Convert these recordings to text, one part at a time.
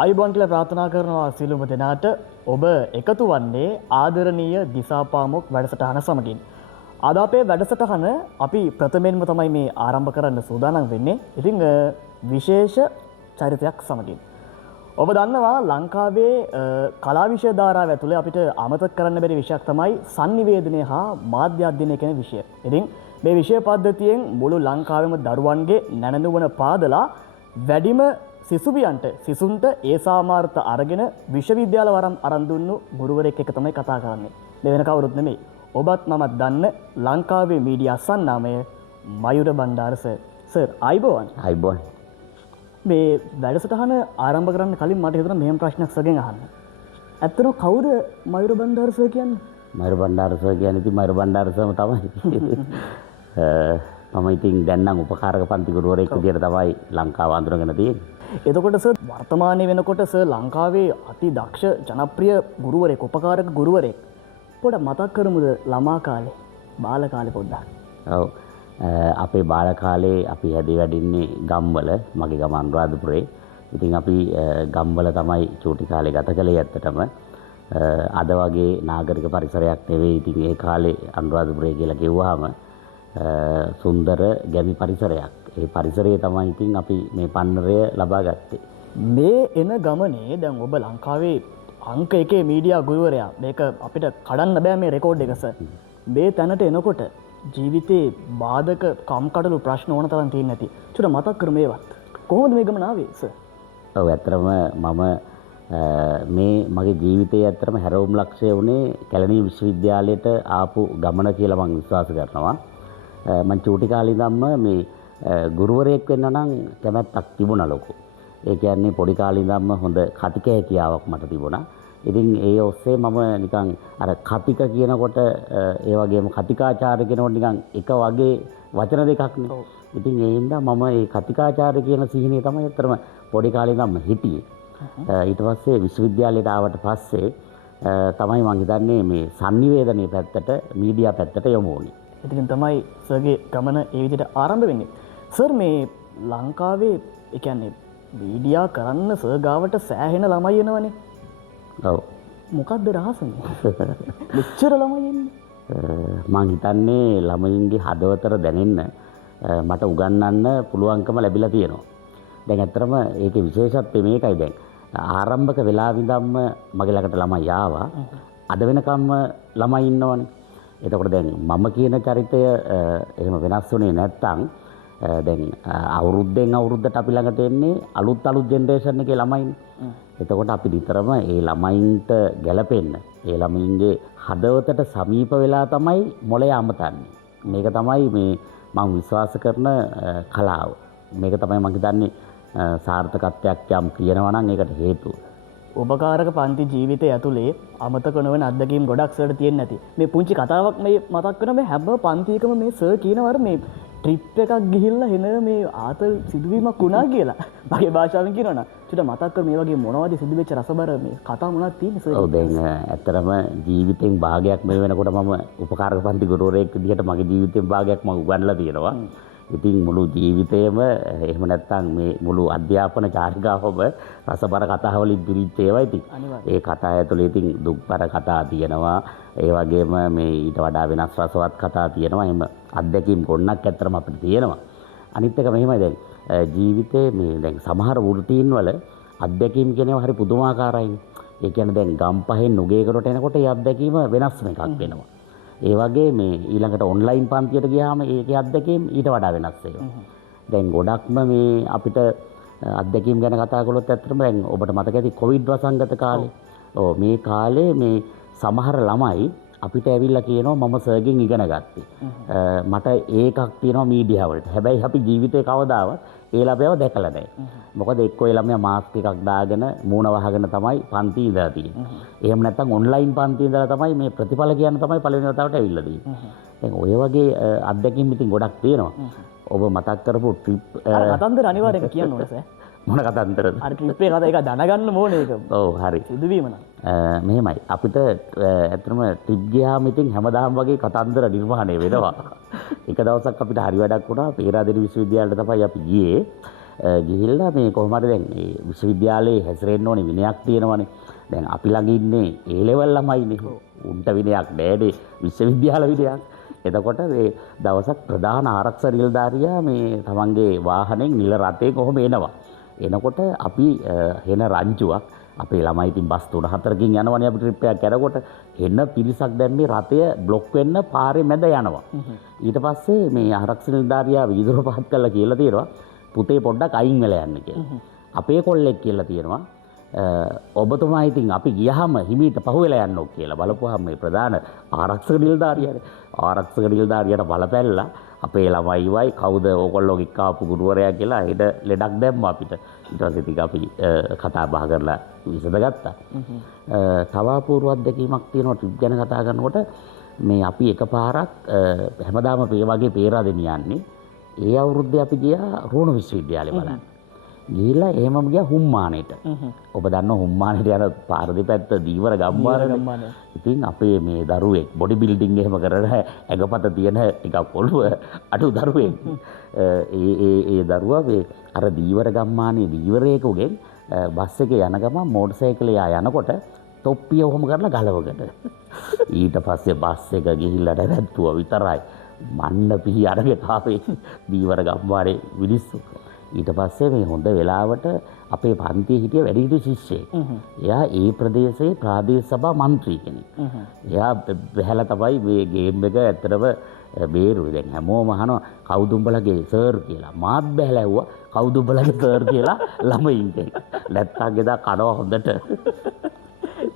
ආයුබෝවන් කියලා ප්‍රාර්ථනා කරනවා සියලුම දෙනාට. ඔබ එකතු වන්නේ ආදරණීය දිසාපාමොක් වැඩසටහන සමගින්. අද අපේ වැඩසටහන අපි ප්‍රථමයෙන්ම තමයි මේ ආරම්භ කරන්න සූදානම් වෙන්නේ. ඉතින් විශේෂ චරිතයක් සමගින්. ඔබ දන්නවා ලංකාවේ කලා විෂය ධාරාව ඇතුලේ අපිට අමතක කරන්න බැරි විෂයක් තමයි sannivedanaya හා මාධ්‍ය අධ්‍යයනය කියන විෂය. ඉතින් මේ විෂය පද්ධතියෙන් මුළු ලංකාවේම දරුවන්ගේ නැණඳුවන පාදලා වැඩිම සිසුන්ට ඒ සාමාර්ථ අරගෙන විශ්වවිද්‍යාල වරම් අරන් දුන්නු ගුරුවරයෙක් එක තමයි කතා කරන්නේ. මේ වෙන කවුරුත් නෙමෙයි. ඔබත් මමත් දන්න ලංකාවේ මීඩියා සන්නාමය මයුර බණ්ඩාර සර්. සර් ආයුබෝවන්. ආයුබෝවන්. මේ වැඩසටහන ආරම්භ කරන්න කලින් මට හිතුණා මෙහෙම ප්‍රශ්නයක් සර්ගෙන් අහන්න. ඇත්තටම කවුද මයුර බණ්ඩාර සර් කියන්නේ? මයුර බණ්ඩාර සර් කියන්නේ ඉතින් මයුර බණ්ඩාර සර්ම තමයි. මම ඉතින් දැන් නම් උපකාරක පන්ති ගුරුවරයෙක් විදියට තමයි ලංකාව අඳුරගෙන තියෙන්නේ. එතකොට සර් වර්තමානයේ වෙනකොට සර් ලංකාවේ අති දක්ෂ ජනප්‍රිය ගුරුවරයෙක් උපකාරක ගුරුවරයෙක්. පොඩ්ඩක් මතක් කරමුද ළමා කාලේ බාල කාලේ පොඩ්ඩක්. ඔව්. අපේ බාල කාලේ අපි හැදී වැඩින්නේ ගම්වල. මගේ ගම අනුරාධපුරේ. ඉතින් අපි ගම්වල තමයි චූටි කාලේ ගත කළේ ඇත්තටම. අද වගේ නාගරික පරිසරයක් නෙවෙයි. ඉතින් ඒ කාලේ අනුරාධපුරේ කියලා කිව්වහම සුන්දර ගැමි පරිසරයක්. ඒ පරිසරයේ තමයි ඉතින් අපි මේ පන්නරය ලබා ගත්තේ. මේ එන ගමනේ දැන් ඔබ ලංකාවේ අංක 1 මීඩියා ගුරුවරයා. මේක අපිට කඩන්න බෑ මේ රෙකෝඩ් එක සර්. මේ තැනට එනකොට ජීවිතේ බාධක කම්කටොළු ප්‍රශ්න ඕන තරම් තියෙන්නේ නැති. චුට මතක් කර මේවත්. කොහොමද මේ ගමන ආවේ සර්? ඔව් ඇත්තටම මම මේ මගේ ජීවිතයේ ඇත්තටම හැරවුම් ලක්ෂය වුණේ කැලණිය විශ්වවිද්‍යාලයට ආපු ගමන කියලා මම විශ්වාස කරනවා. මම චූටි කාලේ ඉඳන්ම මේ ගුරුවරයෙක් වෙන්න නම් කැමැත්තක් තිබුණා ලොකු. ඒ කියන්නේ පොඩි කාලේ ඉඳන්ම හොඳ කතික හැකියාවක් මට තිබුණා. ඉතින් ඒ ඔස්සේ මම නිකන් අර කතික කියනකොට ඒ වගේම කතිකාචාර්ය කියනකොට නිකන් එක වගේ වචන දෙකක් නේ. ඉතින් ඒ හින්දා මම මේ කතිකාචාර්ය කියන සිහිනේ තමයි අතරම පොඩි කාලේ ඉඳන්ම හිටියේ. ඊට පස්සේ විශ්වවිද්‍යාලයට ආවට පස්සේ තමයි මම හිතන්නේ මේ sannivedanaya පැත්තට මීඩියා පැත්තට යමු වුනේ. ඉතින් තමයි සර්ගේ ගමන ඒ විදිහට ආරම්භ වෙන්නේ. සර් මේ ලංකාවේ ඒ කියන්නේ මීඩියා කරන්න සර් ගාවට සෑහෙන ළමයි එනවනේ. ඔව්. මොකද්ද රහසනේ? මෙච්චර ළමයි එන්නේ. මම හිතන්නේ ළමයින්ගේ හදවතට දැනෙන්න මට උගන්වන්න පුළුවන්කම ලැබිලා තියෙනවා. දැන් ඇත්තටම ඒකේ විශේෂත්වය මේකයි දැන්. ආරම්භක වෙලාවෙ ඉඳන්ම මගේ ළඟට ළමයි ආවා. අද වෙනකම්ම ළමයි ඉන්නවනේ. එතකොට දැන් මම කියන චරිතය එහෙම වෙනස් වුණේ නැත්තම් දැන් අවුරුද්දෙන් අවුරුද්දට අපි ළඟට එන්නේ අලුත් ජෙනරේෂන් එකේ ළමයිනේ. එතකොට අපි නිතරම ඒ ළමයින්ට ගැළපෙන්න ඒ ළමයින්ගේ හදවතට සමීප වෙලා තමයි මොළය අමතන්නේ. මේක තමයි මේ මම විශ්වාස කරන කලාව. මේක තමයි මම හිතන්නේ සාර්ථකත්වයක් යම් කියනවා නම් ඒකට හේතුව. උපකාරක පන්ති ජීවිතය ඇතුලේ අමතක නොවන අත්දැකීම් ගොඩක් සර්ට තියෙන්නේ නැති. මේ පුංචි කතාවක් මේ මතක් කරන මේ හැම පන්තියකම මේ සර් කියනවර මේ ට්‍රිප් එකක් ගිහිල්ලා එන මේ ආතල් සිදුවීමක් වුණා කියලා. මගේ භාෂාවෙන් කියනවනම් චුට මතක් කර මේ වගේ මොනවද සිදුවෙච්ච රසබර මේ කතා මොනවද තියෙන්නේ සර්? ඔව් දැන් ඇත්තටම ජීවිතෙන් භාගයක් මේ වෙනකොට මම උපකාරක පන්ති ගුරුවරයෙක් විදිහට මගේ ජීවිතෙන් භාගයක් මම උගන්වලා තියෙනවා. ඉතින් මුළු ජීවිතේම එහෙම නැත්නම් මේ මුළු අධ්‍යාපන චාරිකාවම රසබර කතා වලින් පිරිච්ච ඒවා ඉතින්. ඒ කතා ඇතුලේ ඉතින් දුක්බර කතා තියෙනවා. ඒ වගේම මේ ඊට වඩා වෙනස් රසවත් කතා තියෙනවා. එහෙම අත්දැකීම් ගොන්නක් ඇත්තටම අපිට තියෙනවා. අනිත් එක මෙහෙමයි දැන් ජීවිතේ මේ දැන් සමහර වෘත්තීන් වල අත්දැකීම් කියනවා හරි පුදුමාකාරයිනේ. ඒ කියන්නේ දැන් ගම්පහෙන් නුගේකරට එනකොට ඒ අත්දැකීම වෙනස්ම එකක් වෙනවා. ඒ වගේ මේ ඊළඟට ඔන්ලයින් පන්තියට ගියාම ඒකේ අත්දැකීම් ඊට වඩා වෙනස් වෙනවා. දැන් ගොඩක්ම මේ අපිට අත්දැකීම් ගැන කතා කළොත් ඇත්තටම දැන් ඔබට මතක ඇති කොවිඩ් වසංගත කාලේ. ඔව් මේ කාලේ මේ සමහර ළමයි අපිට ඇවිල්ලා කියනවා මම සර්ගෙන් ඉගෙන ගත්තේ. මට ඒකක් තියෙනවා මීඩියා වලට. හැබැයි අපි ජීවිතේ කවදාවත් ඒ ළමයාව දැකලා නැහැ. මොකද එක්කෝ ඒ ළමයා මාස්ක් එකක් දාගෙන මූණ වහගෙන තමයි පන්ති ඉඳලා තියෙන්නේ. එහෙම නැත්නම් ඔන්ලයින් පන්ති ඉඳලා තමයි මේ ප්‍රතිඵල කියන්න තමයි පළවෙනි වතාවට ඇවිල්ලා තියෙන්නේ. දැන් ඔය වගේ අත්දැකීම් ඉතින් ගොඩක් තියෙනවා. ඔබ මතක් කරපු ට්‍රිප් කතන්දර අනිවාර්යෙන් කියන්න ඕනේ සර්. මොන කතන්දරද? අර ට්‍රිප් එකේ කතා එක දැනගන්න ඕනේ ඒක. ඔව් හරි. සිදුවීම නම්. මෙහෙමයි අපිට ඇත්තටම ට්‍රිප් ගියාම ඉතින් හැමදාම වගේ කතන්දර නිර්මාණය වෙනවා. එක දවසක් අපිට හරි වැඩක් වුණා. පේරාදෙණි විශ්වවිද්‍යාලයට තමයි අපි ගියේ. ගිහිල්ලා මේ කොහොම හරි දැන් මේ විශ්වවිද්‍යාලයේ හැසිරෙන්න ඕනේ විනයක් තියෙනවනේ. දැන් අපි ළඟ ඉන්නේ ඒ ලෙවල් ළමයිනේ. උන්ට විනයක් නෑනේ විශ්වවිද්‍යාල විනයක්. එතකොට මේ දවසක් ප්‍රධාන ආරක්ෂක නිලධාරියා මේ තමන්ගේ වාහනෙන් නිල රථේ කොහොම එනවා. එනකොට අපි හෙන රංචුවක් අපේ ළමයි ඉතින් බස් 3-4කින් යනවනේ අපි ට්‍රිප් එකක් කරනකොට හෙන පිරිසක් දැන් මේ රථය බ්ලොක් වෙන්න පාරේ මැද යනවා. ඊට පස්සේ මේ ආරක්ෂක නිලධාරියා වීදුර පහත් කරලා කියලා තියෙනවා පුතේ පොඩ්ඩක් අයින් වෙලා යන්න කියලා. අපේ කොල්ලෙක් කියලා තියෙනවා ඔබතුමා ඉතින් අපි ගියහම හිමීට පහුවෙලා යන්න ඕක කියලා බලපුවාම මේ ප්‍රධාන ආරක්ෂක නිලධාරියාට බලපැල්ලා අපේ ළමයිවයි කවුද ඕගොල්ලෝගේ කාපු ගුරුවරයා කියලා ඊට ලෙඩක් දැම්මා අපිට. ඊට පස්සේ ටික අපි කතා බහ කරලා විසඳගත්තා. තව අපූර්ව අත්දැකීමක් තියෙනවා ට්‍රිප් ගැන කතා කරනකොට මේ අපි එකපාරක් හැමදාම මේ වගේ පේරාදෙනිය යන්නේ. ඒ අවුරුද්දේ අපි ගියා රෝණ විශ්වවිද්‍යාලේ බලන්න. ගිහිල්ලා එහෙමම ගියා හුම්මානෙට. ඔබ දන්නවා හුම්මානෙට යන පාර දෙපැත්ත දීවර ගම්මානනේ. ඉතින් අපේ මේ දරුවෙක් බොඩි බිල්ඩින් එහෙම කරන ඇඟපත තියෙන ටිකක් ඔළුව අඩු දරුවෙක්. ඒ දරුවා මේ අර දීවර ගම්මානේ දීවරයකගෙන් බස් එකේ යන ගමන් මෝටර් සයිකලේ යනකොට තොප්පිය ඔහොම කරලා ගලවකට. ඊට පස්සේ බස් එක ගිහිල්ලා නැවැත්තුවා විතරයි. මන්න පිහි අරගෙන තාපේ දීවර ගම්මානේ මිනිස්සු. ඊට පස්සේ මේ හොඳ වෙලාවට අපේ පන්තියේ හිටිය වැඩිහිටි ශිෂ්‍යයෙක්. එයා ඒ ප්‍රදේශයේ ප්‍රාදේශ සභා මන්ත්‍රී කෙනෙක්. එයා බහැලා තමයි මේ ගේම් එක ඇත්තටම බේරුවේ. දැන් හැමෝම අහනවා කවුද උඹලගේ සර් කියලා. මාත් බහැලා ඇහුවා කවුද උඹලගේ සර් කියලා ළමයින්ට. නැත්තම් එදා කනවා හොඳට.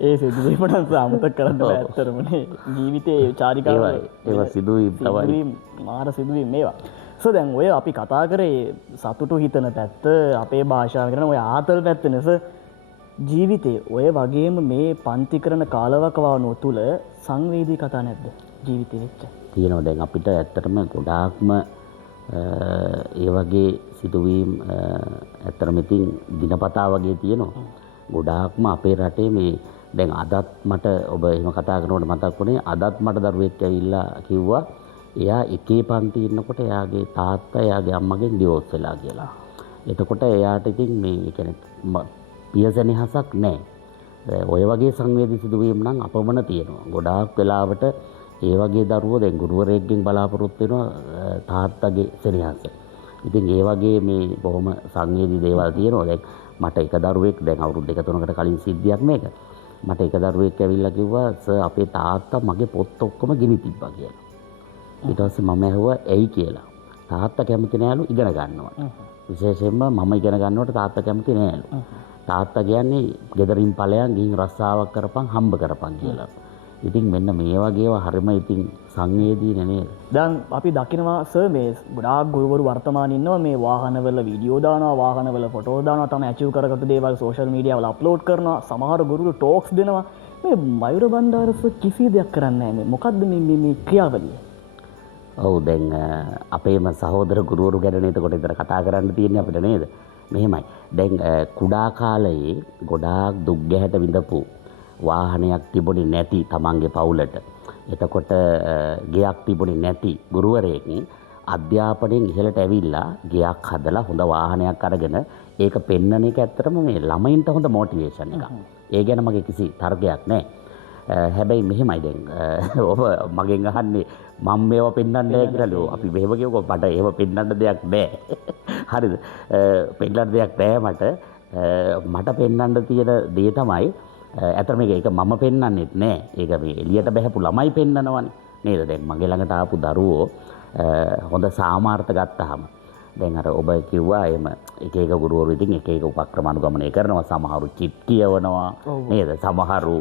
ඒ සිදුවීමට අමතක කරන්න බෑ ඇත්තටමනේ. ජීවිතේ චාරිකාව ඒවා සිදුවීම් තමයි. මාර සිදුවීම් මේවා. සෝ දැන් ඔය අපි කතා කරේ සතුටු හිතන පැත්ත අපේ භාෂාව කරන ඔය ආතල් පැත්තනේ සර්. ජීවිතේ ඔය වගේම මේ පන්ති කරන කාලවකවානුව තුල සංවේදී කතා නැද්ද ජීවිතේ වෙච්ච? තියෙනවා. දැන් අපිට ඇත්තටම ගොඩාක්ම ඒ වගේ සිදුවීම් ඇත්තටම ඉතින් දිනපතා වගේ තියෙනවා. ගොඩාක්ම අපේ රටේ මේ දැන් අදත් මට ඔබ එහෙම කතා කරනකොට මතක් වුණේ අදත් මට දරුවෙක් ඇවිල්ලා කිව්වා එයා එකේ පන්ති ඉන්නකොට එයාගේ තාත්තා එයාගේ අම්මගෙන් ඩිවෝස් වෙලා කියලා. එතකොට එයාට ඉතින් මේ කියන්නේ පියසෙනෙහසක් නැහැ. ඔය වගේ සංවේදී සිදුවීම් නම් අපමණ තියෙනවා. ගොඩාක් වෙලාවට ඒ වගේ දරුවෝ දැන් ගුරුවරයෙක්ගෙන් බලාපොරොත්තු වෙනවා තාත්තගේ සෙනෙහස. ඉතින් ඒ වගේ මේ බොහොම සංවේදී දේවල් තියෙනවා. දැන් මට එක දරුවෙක් දැන් අවුරුදු 2-3කට කලින් සිද්ධියක් මේක. මට එක දරුවෙක් ඇවිල්ලා කිව්වා සර් අපේ තාත්තා මගේ පොත් ඔක්කොම ගිනි තිබ්බා කියලා. ඊට පස්සේ මම ඇහුවා ඇයි කියලා. තාත්තා කැමති නෑලු ඉගෙන ගන්නවා. විශේෂයෙන්ම මම ඉගෙන ගන්නවට තාත්තා කැමති නෑලු. තාත්තා කියන්නේ ගෙදරින් ඵලයන් ගිහින් රස්සාවක් කරපන් හම්බ කරපන් කියලා. ඉතින් මෙන්න මේ වගේ ඒවා හරිම ඉතින් සංවේදී නේද? දැන් අපි දකිනවා සර් මේ ගොඩාක් ගුරුවරු වර්තමානයේ ඉන්නවා මේ වාහනවල වීඩියෝ දානවා වාහනවල ෆොටෝ දානවා තමයි ඇචීව් කරගත්තු දේවල් සෝෂල් මීඩියා වල අප්ලෝඩ් කරනවා. සමහර ගුරුවරු ටෝක්ස් දෙනවා. මේ මයුර බණ්ඩාරස කිසි දෙයක් කරන්නේ නැහැ. මොකද්ද මේ ක්‍රියාවලිය? ඔව් දැන් අපේම සහෝදර ගුරුවරු ගැන එතකොට ඉතර කතා කරන්න තියෙන්නේ අපිට නේද? මෙහෙමයි. දැන් කුඩා කාලයේ ගොඩාක් දුක් ගැහැට විඳපු වාහනයක් තිබුණේ නැති තමන්ගේ පවුලට. එතකොට ගෙයක් තිබුණේ නැති ගුරුවරයෙක් අධ්‍යාපනයෙන් ඉහළට ඇවිල්ලා ගෙයක් හදලා හොඳ වාහනයක් අරගෙන ඒක පෙන්වන එක ඇත්තටම මේ ළමයින්ට හොඳ මොටිවේෂන් එකක්. ඒ ගැන මගේ කිසි තර්කයක් නැහැ. හැබැයි මෙහෙමයි දැන් ඔබ මගෙන් අහන්නේ මම මේවා පෙන්වන්නේ කියලා. අපි මෙහෙම කියවකො මට ඒව පෙන්වන්න දෙයක් නැහැ. හරිද? පෙන්වන්න දෙයක් නැහැ මට පෙන්වන්න තියෙන දේ තමයි ඇත්තට මේක මම පෙන්වන්නෙත් නෑ. ඒක මේ එළියට බහැපු ළමයි පෙන්නනවනේ. නේද? දැන් මගේ ළඟට ආපු දරුවෝ හොඳ සාමාර්ථ ගත්තාම දැන් අර ඔබ කිව්වා එහෙම එක එක ගුරුවරු ඉතින් එක එක උපක්‍රම අනුගමනය කරනවා. සමහරු චිප් කියවනවා නේද? සමහරු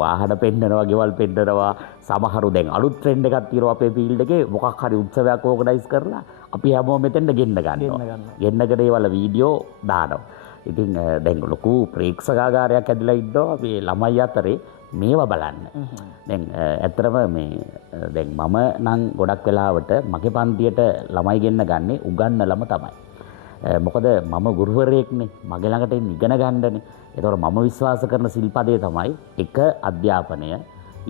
වාහන පෙන්නනවා, ගෙවල් පෙන්නනවා. සමහරු දැන් අලුත් ට්‍රෙන්ඩ් එකක් තියෙනවා අපේ ෆීල්ඩ් එකේ. මොකක් හරි උත්සවයක් ඕගනයිස් කරලා අපි හැමෝම මෙතෙන්ට ගෙන්න ගන්නවා. ගෙන්නගෙන ඒවල වීඩියෝ දානවා. ඉතින් දැන් ලොකු ප්‍රේක්ෂකාගාරයක් ඇදලා ඉන්නවා මේ ළමයි අතරේ මේවා බලන්න. දැන් ඇත්තටම මේ දැන් මම නම් ගොඩක් වෙලාවට මගේ පන්තියට ළමයි ගෙන්න ගන්නේ උගන්නලම තමයි. මොකද මම ගුරුවරයෙක්නේ. මගේ ළඟට ඉගෙන ගන්නනේ. ඒතකොට මම විශ්වාස කරන සිල්පදේ තමයි එක අධ්‍යාපනය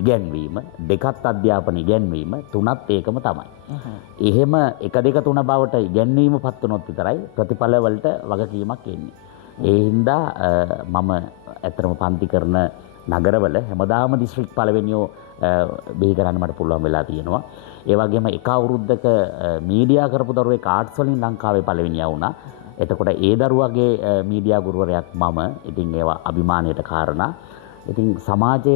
ඉගැන්වීම, දෙකත් අධ්‍යාපන ඉගැන්වීම, තුනත් ඒකම තමයි. එහෙම 1 2 3 බවට ඉගැන්වීම පත් වුණොත් විතරයි ප්‍රතිඵල වලට වගකීමක් එන්නේ. ඒ හින්දා මම ඇත්තටම පන්ති කරන නගරවල හැමදාම දිස්ත්‍රික් පළවෙනියෝ බිහි කරන්න මට පුළුවන් වෙලා තියෙනවා. ඒ වගේම එක අවුරුද්දක මීඩියා කරපු දරුවෙක් ආර්ට්ස් වලින් ලංකාවේ පළවෙනියා වුණා. එතකොට ඒ දරුවගේ මීඩියා ගුරුවරයෙක් මම. ඉතින් ඒවා අභිමානයට කාරණා. ඉතින් සමාජය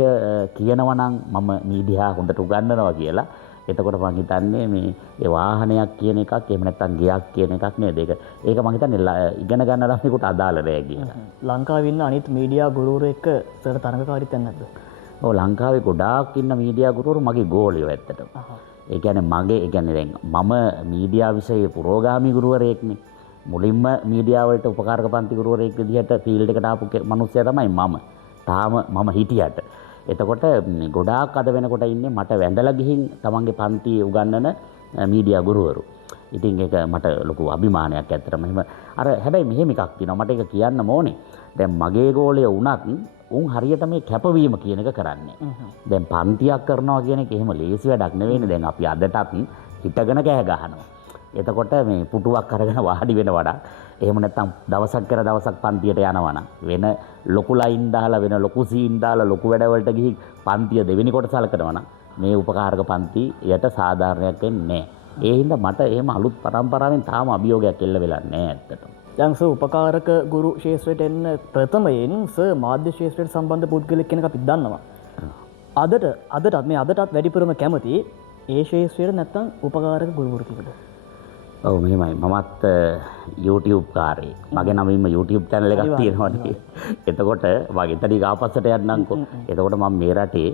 කියනවා නම් මම මීඩියා හොඳට උගන්වනවා කියලා. එතකොට මම හිතන්නේ මේ ඒ වාහනයක් කියන එකක් එහෙම නැත්නම් ගියක් කියන එකක් නේද? ඒක මම හිතන්නේ ඉගෙන ගන්න ළමයෙකුට අදාළ නෑ කියලා. ලංකාවේ ඉන්න අනිත් මීඩියා ගුරුවරු එක්ක සර් තරඟකාරීත්වයක් නැද්ද? ඔව් ලංකාවේ ගොඩාක් ඉන්න මීඩියා ගුරුවරු මගේ ගෝලියෝ ඇත්තටම. ඒ කියන්නේ දැන් මම මීඩියා විෂයේ පුරෝගාමී ගුරුවරයෙක්නේ. මුලින්ම මීඩියා වලට උපකාරක පන්ති ගුරුවරයෙක් විදිහට ෆීල්ඩ් එකට ආපු මිනිස්සයා තමයි මම. තාම මම හිටියට. එතකොට ගොඩාක් අද වෙනකොට ඉන්නේ මට වැඳලා ගිහින් තමන්ගේ පන්ති උගන්වන මීඩියා ගුරුවරු. ඉතින් ඒක මට ලොකු අභිමානයක් ඇත්තටම. එහෙම හැබැයි මෙහෙම එකක් තියෙනවා මට ඒක කියන්න ඕනේ. දැන් මගේ ගෝලය වුණත් උන් හරියට මේ කැපවීම කියන එක කරන්නේ. දැන් පන්තියක් කරනවා කියන එක එහෙම ලේසි වැඩක් නෙවෙයිනේ. දැන් අපි අදටත් හිටගෙන කෑ ගහනවා. එතකොට මේ පුටුවක් අරගෙන වාඩි වෙන වඩා එහෙම නැත්නම් දවසක් කර දවසක් පන්තියට යනවා නම් වෙන ලොකු ලයින් දාලා වෙන ලොකු සීන් දාලා ලොකු වැඩවලට ගිහින් පන්තිය දෙවෙනි කොටස සලකනවා නම් මේ උපකාරක පන්ති යට සාධාරණයක් වෙන්නේ නැහැ. ඒ හින්දා මට එහෙම අලුත් පරම්පරාවෙන් තාම අභියෝගයක් එල්ල වෙලා නැහැ ඇත්තටම. දැන් සර් උපකාරක ගුරු ශාස්ත්‍රයට එන්න ප්‍රථමයෙන් සර් මාධ්‍ය ශාස්ත්‍රයට සම්බන්ධ පුද්ගලෙක් කෙනෙක් අපි දන්නවා. අදටත් වැඩිපුරම කැමති ඒ ශාස්ත්‍රයට නැත්නම් උපකාරක ගුරුවරු කෙනෙක්ද? ඔව් මෙහෙමයි මමත් YouTube කාරේ. මගේ නමින්ම YouTube channel එකක් තියෙනවානේ. එතකොට මගේ එතනින් ආපස්සට යන්නම්කෝ. එතකොට මම මේ රටේ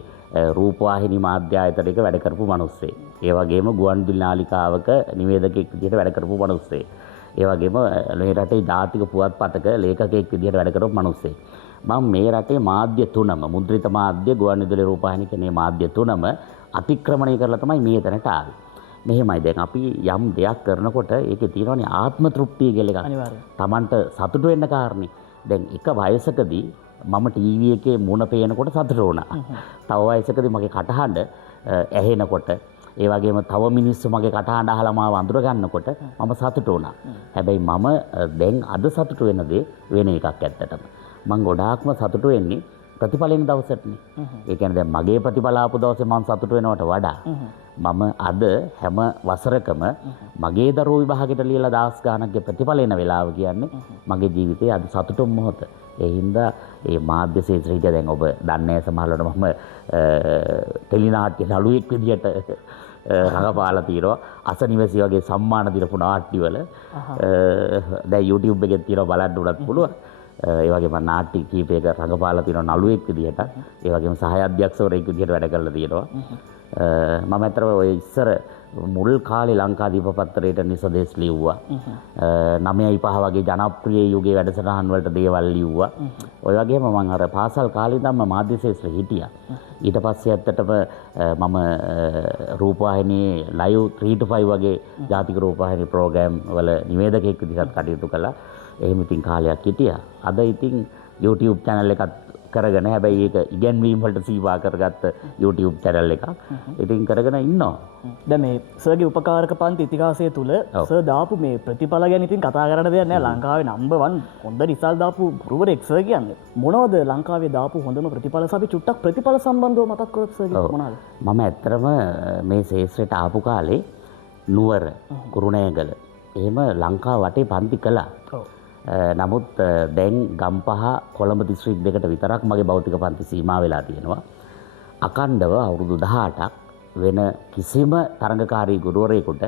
රූපවාහිනී මාධ්‍ය ආයතනයක වැඩ කරපු මිනිස්සෙක්. ඒ වගේම ගුවන්විදුලි නාලිකාවක නිවේදකෙක් විදිහට වැඩ කරපු මිනිස්සෙක්. ඒ වගේම මේ රටේ ජාතික පුවත්පතක ලේඛකයෙක් විදිහට වැඩ කරපු මිනිස්සෙක්. මම මේ රටේ මාධ්‍ය තුනම මුද්‍රිත මාධ්‍ය ගුවන්විදුලි රූපවාහිනී කියන මාධ්‍ය තුනම අතික්‍රමණය කරලා තමයි මේ තැනට ආවේ. මෙහෙමයි දැන් අපි යම් දෙයක් කරනකොට ඒකේ තියෙනවනේ ආත්ම තෘප්තිය කියලා එකක්. අනිවාර්යයෙන්. Tamanට සතුට වෙන්න කාරණේ. දැන් එක වයසකදී මම ටීවී එකේ මුණ පේනකොට සතුට වුණා. තව වයසකදී මගේ කටහඬ ඇහෙනකොට ඒ වගේම තව මිනිස්සු මගේ කටහඬ අහලා මාව අඳුර ගන්නකොට මම සතුට වුණා. හැබැයි මම දැන් අද සතුට වෙන දේ වෙන එකක් ඇත්තටම. මම ගොඩාක්ම සතුට වෙන්නේ ප්‍රතිඵලින දවසටනේ. ඒ කියන්නේ දැන් මගේ ප්‍රතිඵල ආපු දවසේ මම සතුට වෙනවට වඩා මම අද හැම වසරකම මගේ දරුවෝ විභාගෙට ලියලා දවස් ගානක්ගේ ප්‍රතිඵල එන වෙලාව කියන්නේ මගේ ජීවිතයේ අද සතුටුම මොහොත. ඒ හින්දා මේ මාධ්‍ය ශාස්ත්‍රයට දැන් ඔබ දන්නේ සමහරවිට මම ටෙලිනාට්‍ය නළුවෙක් විදියට රඟපාලා තියෙනවා. අසනිවැසි වගේ සම්මාන දීපු නාට්‍යවල දැන් YouTube එකේ තියෙනවා බලන්න උනත් පුළුවන්. ඒ වගේම නාට්‍ය කීපයක රඟපාලා තියෙනවා නළුවෙක් විදියට. ඒ වගේම සහාය අධ්‍යක්ෂකවරයෙක් විදියට වැඩ කරලා තියෙනවා. මම අතරම ඔය ඉස්සර මුල් කාලේ ලංකාදීප පත්තරේට නිසදේශ ලිව්වා. 9:05 වගේ ජනප්‍රිය යුගයේ වැඩසටහන් වලට දේවල් ලිව්වා. ඔය වගේම මම අර පාසල් කාලේ ඉඳන්ම මාධ්‍ය ශාස්ත්‍රෙ හිටියා. ඊට පස්සේ ඇත්තටම මම රූපවාහිනියේ live 3 to 5 වගේ ජාතික රූපවාහිනී ප්‍රෝග්‍රෑම් වල නිවේදකයෙක් විදිහට කටයුතු කළා. එහෙම ඉතින් කාලයක් හිටියා. අද ඉතින් YouTube channel එකක් කරගෙන හැබැයි ඒක ඉගැන්වීම් වලට සීවා කරගත්ත YouTube channel එකක්. ඉතින් කරගෙන ඉන්නවා. දැන් මේ සර්ගේ උපකාරක පන්ති ඉතිහාසය තුල සර් දාපු මේ ප්‍රතිඵල ගැන ඉතින් කතා කරන්න දෙයක් නෑ. ලංකාවේ නම්බර් 1 හොඳ රිසල්ට් දාපු ගුරුවරයෙක් සර් කියන්නේ. මොනවද ලංකාවේ දාපු හොඳම ප්‍රතිඵල? අපි චුට්ටක් ප්‍රතිඵල සම්බන්ධව මතක් කරොත් සර් මොනවද? මම ඇත්තටම මේ ශාස්ත්‍රයට ආපු කාලේ නුවර කුරුණෑගල එහෙම ලංකාව වටේ පන්ති කළා. නමුත් දැන් ගම්පහ කොළඹ දිස්ත්‍රික් දෙකට විතරක් මගේ භෞතික පන්ති සීමා වෙලා තියෙනවා. අකණ්ඩව අවුරුදු 18ක් වෙන කිසිම තරඟකාරී ගුරුවරයෙකුට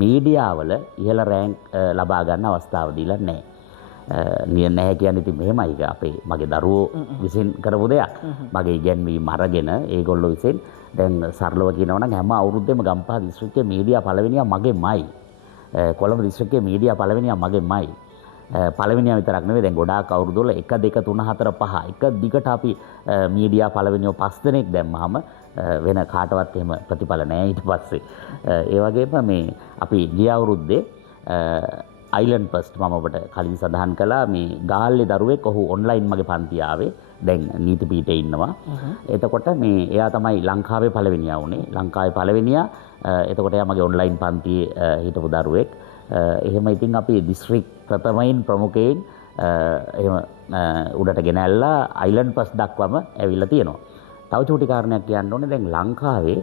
මීඩියාවල ඉහළ රෑන්ක් ලබා ගන්න අවස්ථාව දීලා නැහැ. නැහැ කියන්නේ ඉතින් මෙහෙමයි. අපේ මගේ දරුවෝ විසින් කරපු දෙයක්. මගේ ඉගැන්වීම් අරගෙන ඒගොල්ලෝ විසින් දැන් සරලව කියනවා නම් හැම අවුරුද්දෙම ගම්පහ දිස්ත්‍රික්කයේ මීඩියා පළවෙනියා මගේමයි. කොළඹ දිස්ත්‍රික්කයේ මීඩියා පළවෙනියා මගේමයි. පළවෙනියා විතරක් නෙවෙයි දැන් ගොඩාක් අවුරුදු වල 1 2 3 4 5 එක දිගට අපි මීඩියා පළවෙනියෝ 5 දෙනෙක් දැම්මහම වෙන කාටවත් එහෙම ප්‍රතිඵල නැහැ ඊට පස්සේ. ඒ වගේම මේ අපි ගිය අවුරුද්දේ අයිලන්ඩ් ෆස්ට් මම ඔබට කලින් සඳහන් කළා මේ ගාල්ලේ දරුවෙක් ඔහු ඔන්ලයින් මගේ පන්තිය ආවේ දැන් නීති පීඨයේ ඉන්නවා. එතකොට මේ එයා තමයි ලංකාවේ පළවෙනියා වුණේ. ලංකාවේ පළවෙනියා එතකොට එයා මගේ ඔන්ලයින් පන්තියේ හිටපු දරුවෙක්. එහෙම ඉතින් අපි දිස්ත්‍රික් ප්‍රථමයින් ප්‍රමුඛයෙන් එහෙම උඩට ගෙනල්ලා අයිලන්ඩ් ෆස්ට් දක්වම ඇවිල්ලා තියෙනවා. තව චූටි කාරණයක් කියන්න ඕනේ දැන් ලංකාවේ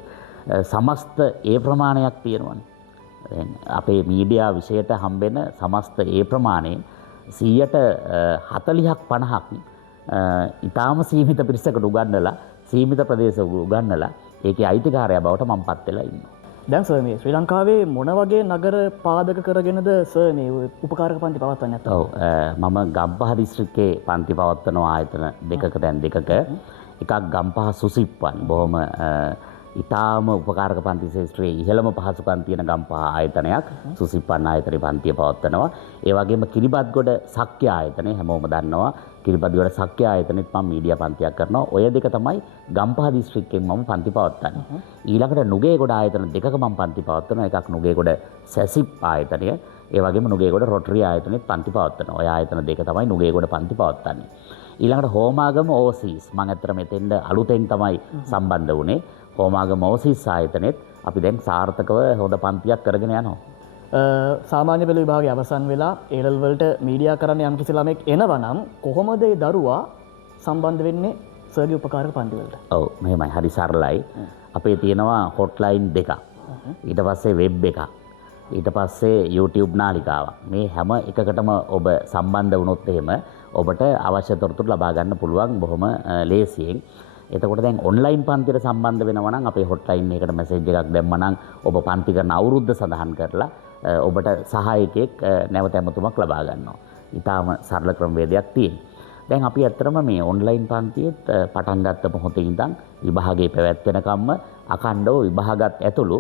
සමස්ත ඒ ප්‍රමාණයක් තියෙනවනේ. දැන් අපේ මීඩියා විෂයට හම්බෙන සමස්ත ඒ ප්‍රමාණයෙන් 40%ක් 50ක් ඊටාම සීමිත පිරිසකට උගන්වලා සීමිත ප්‍රදේශ උගන්වලා ඒකේ අයිතිකාරයා බවට මම පත් වෙලා ඉන්නවා. දැන් සර් මේ ශ්‍රී ලංකාවේ මොන වගේ නගර පාදක කරගෙනද සර් මේ උපකාරක පන්ති පවත්වන්නේ නැත්තම්? ඔව් මම ගම්පහ දිස්ත්‍රික්කයේ පන්ති පවත්වන ආයතන දෙකක එකක් ගම්පහ සුසිප්පන් බොහොම ඉතාම උපකාරක පන්ති ශේෂ්ත්‍රයේ ඉහළම පහසුකම් තියෙන ගම්පහ ආයතනයක් සුසිප්පන් ආයතනයේ පන්තිය පවත්වනවා. ඒ වගේම කිරිබත්ගොඩ සක්්‍ය ආයතනය හැමෝම දන්නවා. කිරිබත්ගොඩ සක්්‍ය ආයතනෙත් මම මීඩියා පන්තියක් කරනවා. ඔය දෙක තමයි ගම්පහ දිස්ත්‍රික්කයෙන් මම පන්ති පවත්වන්නේ. ඊළඟට නුගේගොඩ ආයතන දෙකක මම පන්ති පවත්වනවා. එකක් නුගේගොඩ සැසිප් ආයතනය, ඒ වගේම නුගේගොඩ රොටරි ආයතනෙත් පන්ති පවත්වනවා. ඔය ආයතන දෙක තමයි නුගේගොඩ පන්ති පවත්වන්නේ. ඊළඟට හෝමාගම ඕසීස් මම ඇත්තට මෙතෙන්ද අලුතෙන් තමයි සම්බන්ධ වුණේ. හෝමාගම ඕසීස් ආයතනෙත් අපි දැන් සාර්ථකව හොඳ පන්තියක් කරගෙන යනවා. සාමාන්‍ය පෙළ විභාගයේ අවසන් වෙලා A level වලට මීඩියා කරන්න යම් කිසි ළමෙක් එනවා නම් කොහොමද ඒ දරුවා සම්බන්ධ වෙන්නේ සර්ගේ උපකාරක පන්ති වලට? ඔව් මෙහෙමයි හරි සරලයි. අපේ තියෙනවා හොට්ලයින් දෙකක්. ඊට පස්සේ වෙබ් එකක්. ඊට පස්සේ YouTube නාලිකාවක්. මේ හැම එකකටම ඔබ සම්බන්ධ වුණොත් එහෙම ඔබට අවශ්‍ය තොරතුරු ලබා ගන්න පුළුවන් බොහොම ලේසියෙන්. එතකොට දැන් ඔන්ලයින් පන්තියට සම්බන්ධ වෙනවා නම් අපේ හොට්ලයින් එකකට මැසේජ් එකක් දැම්ම නම් ඔබ පන්ති කරන අවුරුද්ද සඳහන් කරලා ඔබට සහායකයෙක් නැවත ඇමතුමක් ලබා ගන්නවා. ඊටාම සරල ක්‍රමවේදයක් තියෙනවා. දැන් අපි ඇත්තටම මේ ඔන්ලයින් පන්තියෙත් පටන් ගත්ත මොහොතේ ඉඳන් විභාගයේ පැවැත්වෙනකම්ම අඛණ්ඩව විභාගات ඇතුළු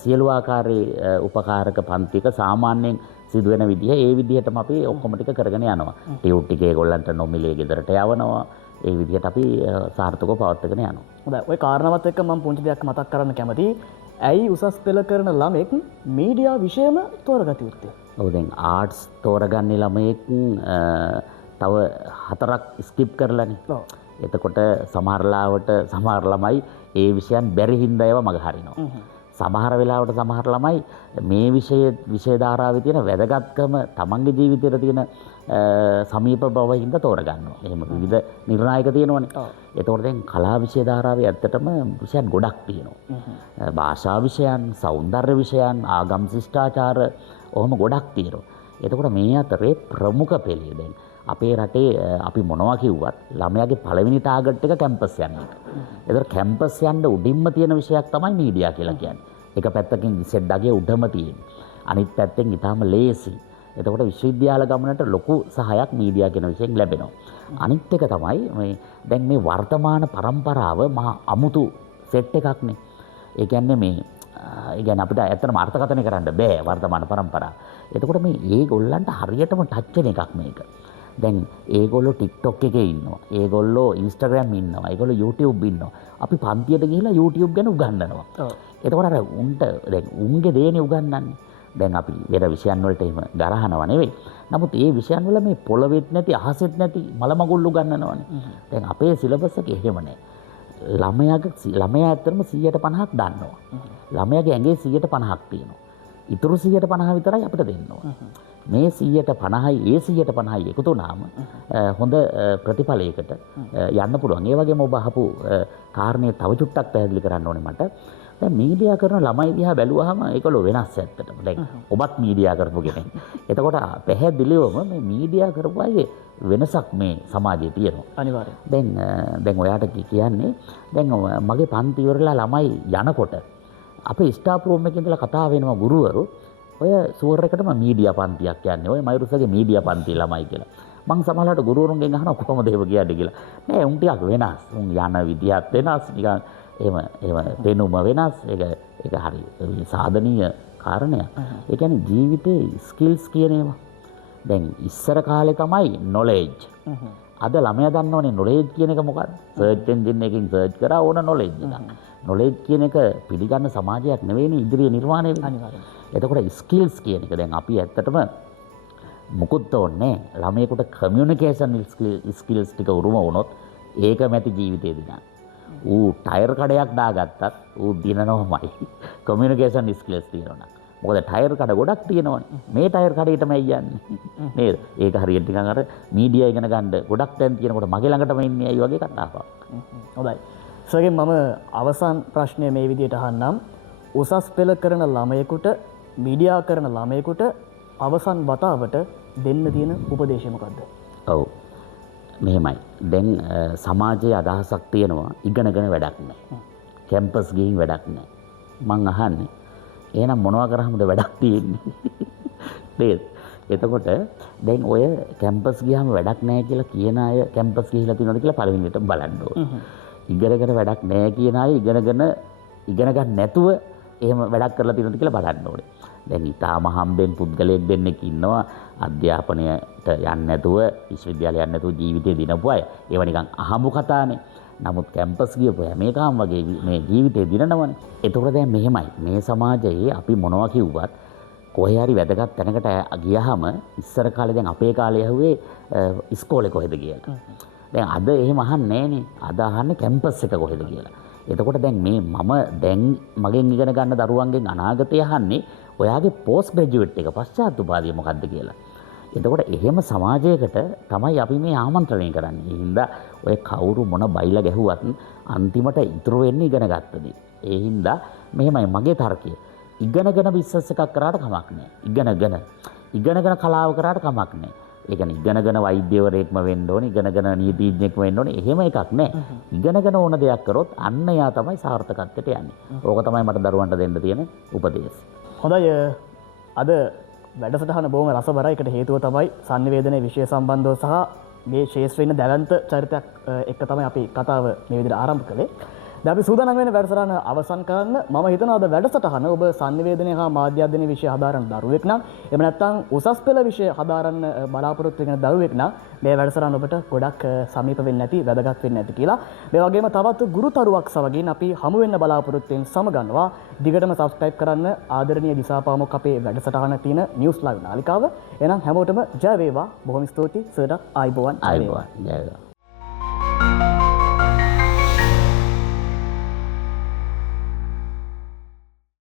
සියලු ආකාරයේ උපකාරක පන්තික සාමාන්‍යයෙන් සිදුවෙන විදිහ ඒ විදිහටම අපි ඔක්කොම ටික කරගෙන යනවා. ටියුට් ටික ඒගොල්ලන්ට නොමිලේ ගෙදරට යවනවා. ඒ විදිහට අපි සාර්ථකව පවත්වාගෙන යනවා. හොඳයි. ওই කාරණාවත් එක්ක මම පුංචි දෙයක් මතක් කරන්න කැමතියි. ඇයි උසස් පෙළ කරන ළමෙක් මීඩියා විෂයම තෝරගත යුත්තේ? ඔව් දැන් ආර්ට්ස් තෝරගන්නේ ළමයෙක් තව 4ක් ස්කිප් කරලානේ. ඔව්. එතකොට සමහර ළමයි ඒ විෂයන් බැරි හින්දා ඒවා මග හරිනවා. සමහර වෙලාවට සමහර ළමයි මේ විෂය ධාරාවේ තියෙන වැදගත්කම තමන්ගේ ජීවිතේට තියෙන සමීප බව හින්දා තෝරගන්නවා. එහෙම විවිධ නිර්ණායක තියෙනවනේ. එතකොට දැන් කලා විෂය ධාරාවේ ඇත්තටම විෂයන් ගොඩක් තියෙනවා. භාෂා විෂයන්, සෞන්දර්ය විෂයන්, ආගම් ශිෂ්ටාචාර ඔහොම ගොඩක් තියෙනවා. එතකොට මේ අතරේ ප්‍රමුඛ පෙළේ දැන් අපේ රටේ අපි මොනවා කිව්වත් ළමයාගේ පළවෙනි ටාගට් එක කැම්පස් යන එක. ඒතර කැම්පස් යන්න උඩින්ම තියෙන විෂයක් තමයි මීඩියා කියලා කියන්නේ. එක පැත්තකින් සෙඩ්ඩගේ උඩම තියෙන. අනිත් පැත්තෙන් ඊටාම ලේසි. එතකොට විශ්වවිද්‍යාල ගමනට ලොකු සහායක් මීඩියා කියන විෂයෙන් ලැබෙනවා. අනිත් එක තමයි මේ දැන් මේ වර්තමාන પરම්පරාව මහා අමුතු සෙට් එකක්නේ. ඒ කියන්නේ මේ අපිට ඇත්තටම අර්ථකථනය කරන්න බෑ වර්තමාන પરම්පරාව. එතකොට මේ ඒගොල්ලන්ට හරියටම ටච් වෙන එකක් මේක. දැන් ඒගොල්ලෝ TikTok එකේ ඉන්නවා. ඒගොල්ලෝ Instagram ඉන්නවා. ඒගොල්ලෝ YouTube ඉන්නවා. අපි පන්තියට ගිහිලා YouTube ගැන උගන්වනවා. එතකොට අර උන්ට දැන් උන්ගේ දේනේ උගන්වන්නේ. දැන් අපි වෙන විෂයන් වලට එහෙම ගරහනව නෙවෙයි. නමුත් ඒ විෂයන් වල මේ පොළවෙත් නැති අහසෙත් නැති මලමගුල් උගන්වනවනේ. දැන් අපේ සිලබස් එකේ එහෙම නැහැ. ළමයා ඇත්තටම 150ක් දන්නවා. ළමයාගේ ඇඟේ 150ක් තියෙනවා. ඉතුරු 150 විතරයි අපිට දෙන්න ඕන. මේ 150යි ඒ 150යි එකතු වුණාම හොඳ ප්‍රතිඵලයකට යන්න පුළුවන්. ඒ වගේම ඔබ අහපු කාරණේ තව චුට්ටක් පැහැදිලි කරන්න ඕනේ මට. දැන් මීඩියා කරන ළමයි දිහා බැලුවාම ඒගොල්ලෝ වෙනස් ඇත්තටම. දැන් ඔබත් මීඩියා කරපු කෙනෙක්. එතකොට පැහැදිලිවම මේ මීඩියා කරපු අය වෙනසක් මේ සමාජයේ තියෙනවා. අනිවාර්යයෙන්. දැන් ඔයාට කියන්නේ දැන් මගේ පන්ති ඉවරලා ළමයි යනකොට අපේ ස්ටාෆ් රූම් එකේ ඉඳලා කතා වෙනවා ගුරුවරු ඔය සුවර් එකටම මීඩියා පන්තියක් යන්නේ. ඔය මයුරුසගේ මීඩියා පන්ති ළමයි කියලා. මං සමහරවිට ගුරුවරුන්ගෙන් අහනවා කොහොමද ඒක කියන්නේ කියලා. නෑ උන් ටිකක් වෙනස්. උන් යන විදිහත් වෙනස්. නිකන් එහෙම පෙනුම වෙනස්. ඒක හරි සාධනීය කාරණයක්. ඒ කියන්නේ ජීවිතේ ස්කිල්ස් කියන ඒවා. දැන් ඉස්සර කාලේ තමයි නොලෙජ්. අද ළමයා දන්නවනේ නොලෙජ් කියන එක මොකක්ද? සර්ච් එන්ජින් එකකින් සර්ච් කරා ඕන නොලෙජ් එකක්. නොලෙජ් කියන එක පිළිගන්න සමාජයක් නෙවෙයිනේ ඉදිරිය නිර්මාණය වෙන්නේ. එතකොට ස්කිල්ස් කියන එක දැන් අපි ඇත්තටම මුකුත් ඕනේ ළමයෙකුට කමියුනිකේෂන් ස්කිල්ස් ටික උරුම වුණොත් ඒක මැති ජීවිතේ දිනන. ඌ ටයර් කඩයක් දාගත්තත් ඌ දිනනවමයි. කමියුනිකේෂන් ස්කිල්ස් තියෙනවා. මොකද ටයර් කඩ ගොඩක් තියෙනවනේ. මේ ටයර් කඩේටම යන්නේ. නේද? ඒක හරියට නිකන් අර මීඩියා ඉගෙන ගන්න ගොඩක් තැන් තියෙනකොට මගේ ළඟටම ඉන්නේ අය වගේ කතාවක්. හොඳයි. සර්ගෙන් මම අවසාන ප්‍රශ්නය මේ විදිහට අහන්නම්. උසස් පෙළ කරන ළමයෙකුට මීඩියා කරන ළමයෙකුට අවසන් වතාවට දෙන්න තියෙන උපදේශය මොකක්ද? ඔව්. මෙහෙමයි. දැන් සමාජයේ අදහසක් තියෙනවා ඉගෙනගෙන වැඩක් නැහැ. කැම්පස් ගිහින් වැඩක් නැහැ. මං අහන්නේ එහෙනම් මොනවා කරාමද වැඩක් තියෙන්නේ? නේද? එතකොට දැන් ඔය කැම්පස් ගියාම වැඩක් නැහැ කියලා කියන අය කැම්පස් ගිහිලා තියෙනවද කියලා පළවෙනියට බලන්න ඕනේ. ඉගෙනගෙන වැඩක් නැහැ කියන අය ඉගෙන ගන්න නැතුව එහෙම වැඩක් කරලා තියෙනවද කියලා බලන්න ඕනේ. දැන් ඊටාම හම්බෙන් පුද්ගලයෙක් දෙන්නෙක් ඉන්නවා අධ්‍යාපනයට යන්නේ නැතුව විශ්වවිද්‍යාලය යන්නේ නැතුව ජීවිතේ දිනපු අය. ඒව නිකන් අහඹු කතානේ. නමුත් කැම්පස් ගියපු අය මේකම වගේ මේ ජීවිතේ දිනනවනේ. ඒතකොට දැන් මෙහෙමයි. මේ සමාජයේ අපි මොනවා කිව්වත් කොහේ හරි වැදගත් තැනකට ගියහම ඉස්සර කාලේ දැන් අපේ කාලේ ඇහුවේ ඉස්කෝලේ කොහෙද කියලා. දැන් අද එහෙම අහන්නේ නැහනේ. අද අහන්නේ කැම්පස් එක කොහෙද කියලා. එතකොට දැන් මේ මම දැන් මගෙන් ඉගෙන ගන්න දරුවන්ගෙන් අනාගතය අහන්නේ ඔයාගේ පෝස්ට් ග්‍රැජුවේට් එක පශ්චාත් උපාධිය මොකක්ද කියලා. එතකොට එහෙම සමාජයකට තමයි අපි මේ ආමන්ත්‍රණය කරන්නේ. ඒ හින්දා ඔය කවුරු මොන බයිලා ගැහුවත් අන්තිමට ඉතුරු වෙන්නේ ඉගෙන ගත්තදී. ඒ හින්දා මෙහෙමයි මගේ තර්කය. ඉගෙනගෙන බිස්නස් එකක් කරාට කමක් නැහැ. ඉගෙනගෙන කලාව කරාට කමක් නැහැ. ඒ කියන්නේ ඉගෙනගෙන වෛද්‍යවරයෙක්ම වෙන්න ඕනේ, ඉගෙනගෙන නීතිඥයෙක්ම වෙන්න ඕනේ. එහෙම එකක් නැහැ. ඉගෙනගෙන ඕන දෙයක් කරොත් අන්න යා තමයි සාර්ථකත්වයට යන්නේ. ඕක තමයි මට දරුවන්ට දෙන්න තියෙන උපදේශය. හොඳයි. අද වැඩසටහන බොහොම රසබරයි. ඒකට හේතුව තමයි sannivedana විෂය සම්බන්ධව සහ මේ ශාස්ත්‍රයේ ඉන්න දැවැන්ත චරිතයක් එක්ක තමයි අපි කතාව මේ විදිහට ආරම්භ කළේ. දැන් අපි සූදානම් වෙන වැඩසටහන අවසන් කරන්න. මම හිතනවා අද වැඩසටහන ඔබ sannivedana හා මාධ්‍ය අධ්‍යයන විෂය හදාරන දරුවෙක් නම් එහෙම නැත්නම් උසස් පෙළ විෂය හදාරන්න බලාපොරොත්තු වෙන දරුවෙක් නම් මේ වැඩසටහන ඔබට ගොඩක් සමීප වෙන්නේ නැති, වැදගත් වෙන්නේ නැති කියලා. මේ වගේම තවත් ගුරුතරුවක් සමගින් අපි හමු වෙන්න බලාපොරොත්තු වෙන සමගන්නවා. දිගටම subscribe කරන්න ආදරණීය දිසාපාමොක් අපේ වැඩසටහන තියෙන news live නාලිකාව. එහෙනම් හැමෝටම ජය වේවා. බොහොම ස්තුතියි සර්ට ආයිබෝවන්. ආයිබෝවන්. ජය වේවා.